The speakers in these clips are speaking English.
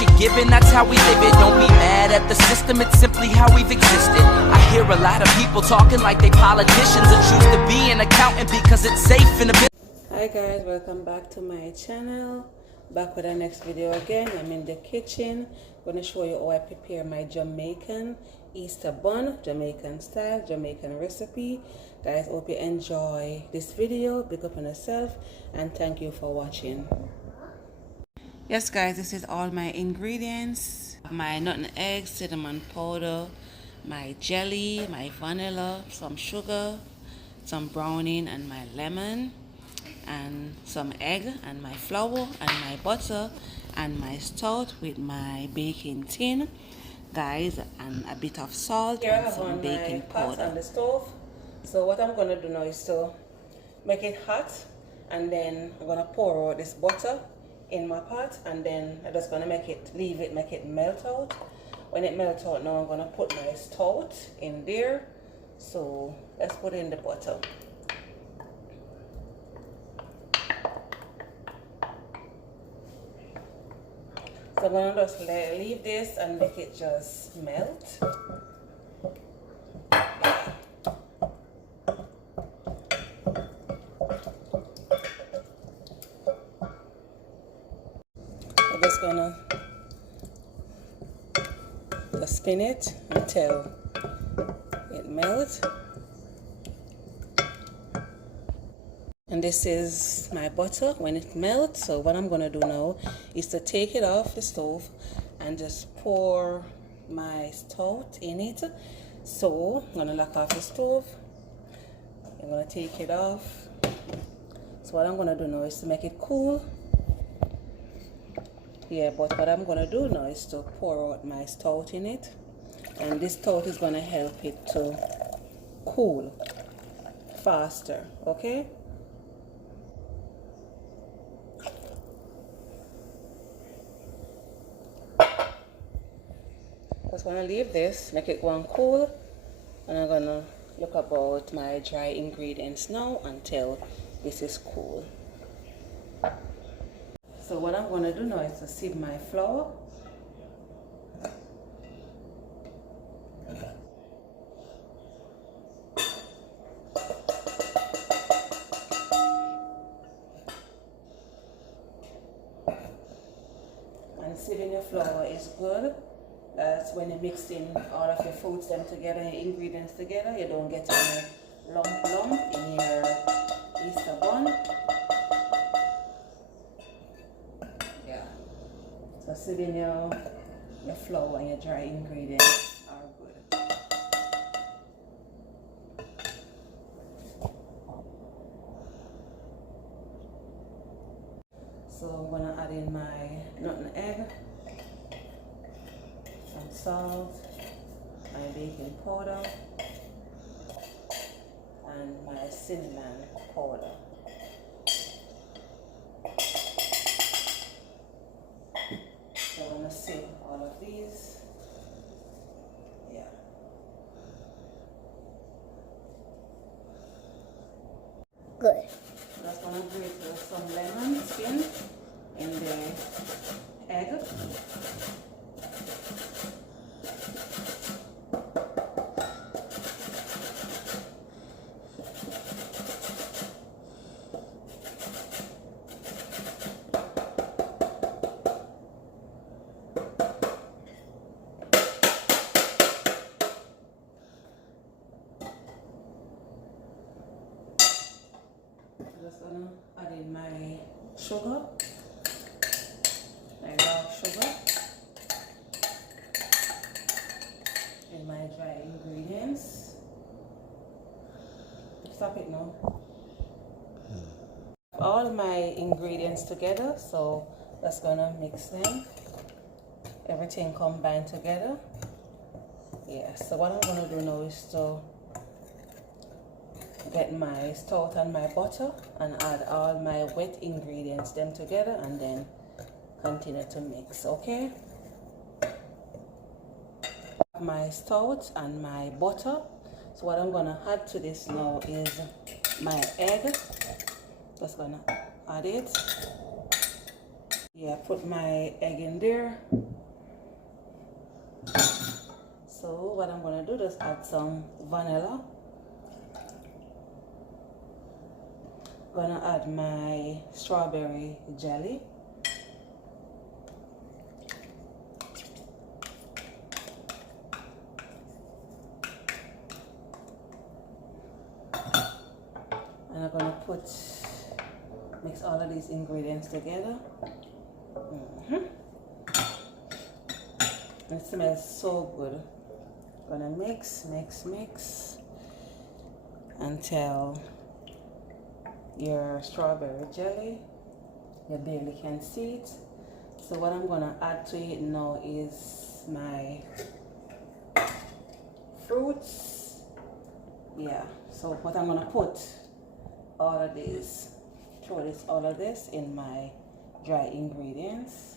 what you're given, that's how we live it. Don't be mad at the system, it's simply how we've existed. I hear a lot of people talking like they politicians and choose to be an accountant because it's safe in the business. Hi guys, welcome back to my channel. Back with our next video again. I'm in the kitchen. I'm going to show you how I prepare my Jamaican Easter bun, Jamaican style, Jamaican recipe. Guys, hope you enjoy this video. Big up on yourself and thank you for watching. Yes guys, this is all my ingredients. My nut and egg, cinnamon powder, my jelly, my vanilla, some sugar, some browning and my lemon, and some egg and my flour and my butter and my stout with my baking tin, guys, and a bit of salt and some baking powder on the stove. So what I'm gonna do now is to make it hot, and then I'm gonna pour out this butter in my pot, and then I'm just gonna make it melt out. When it melts out, now I'm gonna put my stout in there. So let's put in the butter. So I'm gonna just leave this and make it just melt. I'm just gonna just spin it until it melts. And this is my butter when it melts. So what I'm going to do now is to take it off the stove and just pour my stout in it. So I'm going to lock off the stove. I'm going to take it off. So what I'm going to do now is to make it cool. Yeah, but what I'm going to do now is to pour out my stout in it. And this stout is going to help it to cool faster, okay? Just want to leave this, make it go on cool, and I'm gonna look about my dry ingredients now until this is cool. So what I'm gonna do now is to sieve my flour. And sieving your flour is good. That's when you mix in all of your foods them together, your ingredients together, you don't get any lump in your Easter bun. Yeah. So sieving your flour and your dry ingredients are good. So I'm gonna add in my nut and egg, some salt, my baking powder, and my cinnamon powder. So I'm gonna sieve all of these. Yeah. Good. I'm just gonna grate some lemon skin in the egg. I'm just gonna add in my sugar, my dark sugar, and my dry ingredients. Stop it now. All my ingredients together, so that's gonna mix them. Everything combined together. Yeah, so what I'm gonna do now is to get my stout and my butter and add all my wet ingredients them together and then continue to mix, okay? My stout and my butter. So what I'm gonna add to this now is my egg. Just gonna add it. Yeah, put my egg in there. So what I'm gonna do is add some vanilla. Gonna add my strawberry jelly. And I'm gonna mix all of these ingredients together. It smells so good. Gonna mix until your strawberry jelly, you barely can see it. So what I'm gonna add to it now is my fruits. Yeah, so what I'm gonna put all of this, all of this in my dry ingredients.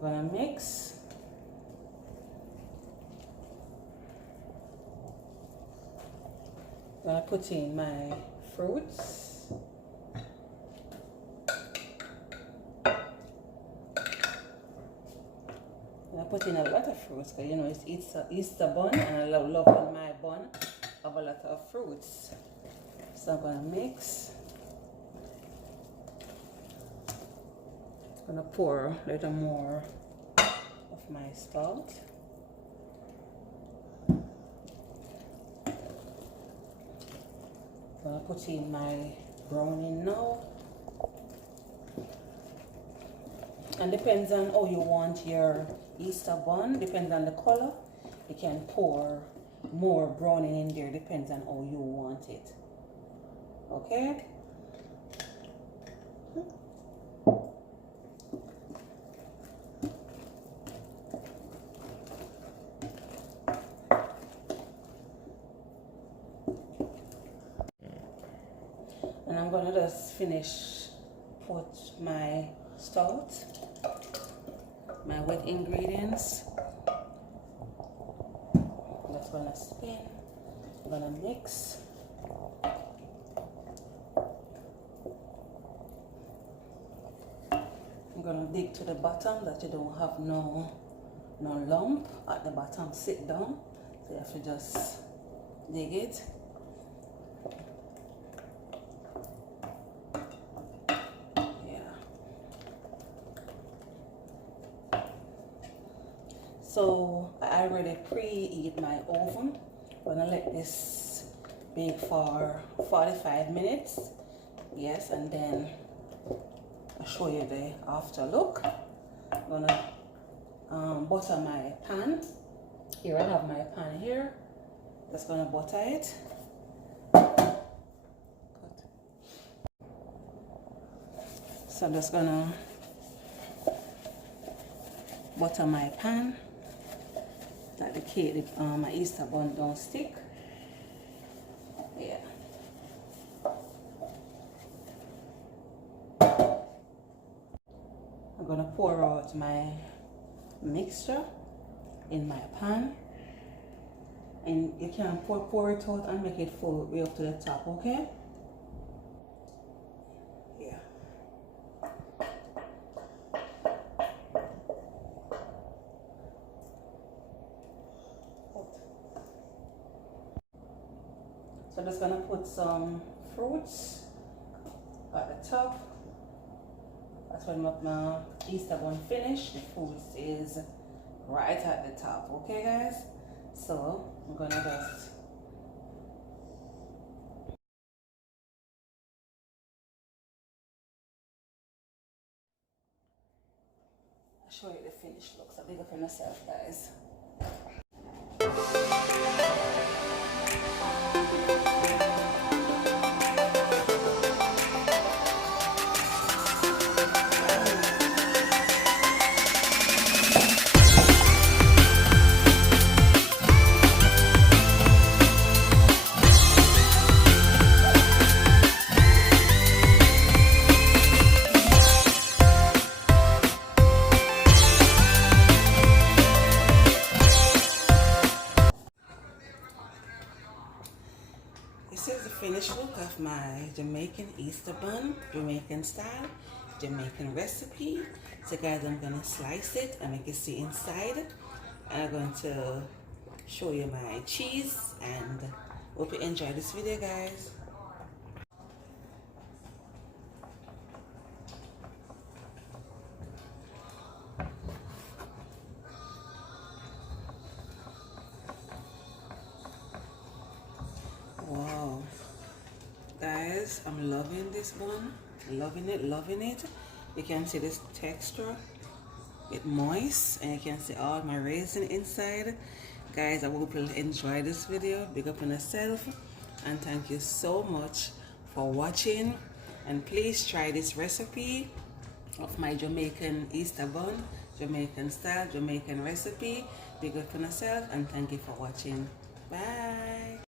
Gonna mix. Gonna put in my fruits. Gonna put in a lot of fruits because you know it's Easter bun and I love in my bun have a lot of fruits. So I'm gonna mix. Gonna pour a little more of my salt. Gonna put in my browning now. And depends on how you want your Easter bun, depends on the color. You can pour more browning in there, depends on how you want it. Okay? And I'm gonna just put my salt, my wet ingredients. Just gonna spin, I'm gonna mix. I'm gonna dig to the bottom that you don't have no lump at the bottom. Sit down, so you have to just dig it. So I already preheat my oven. I'm gonna let this bake for 45 minutes. Yes, and then I'll show you the after look. I'm gonna butter my pan. Here I have my pan here. Just gonna butter it. So I'm just gonna butter my pan. That the cake, my Easter bun don't stick. Yeah. I'm gonna pour out my mixture in my pan, and you can pour it out and make it full way up to the top. Okay. Yeah. So I'm just gonna put some fruits at the top. That's when my Easter bun finished. The fruits is right at the top. Okay, guys. So I'm gonna just show you the finished look. So big up for myself, guys. finish look of my Jamaican Easter bun, Jamaican style, Jamaican recipe. So guys, I'm gonna slice it and make you see inside. And I'm going to show you my cheese, and hope you enjoy this video, guys. Wow, guys, I'm loving this bun, loving it. You can see this texture, it's moist, and you can see all my raisin inside. Guys, I hope you'll enjoy this video. Big up on yourself, and thank you so much for watching. And please try this recipe of my Jamaican Easter bun, Jamaican style, Jamaican recipe. Big up on yourself, and thank you for watching. Bye.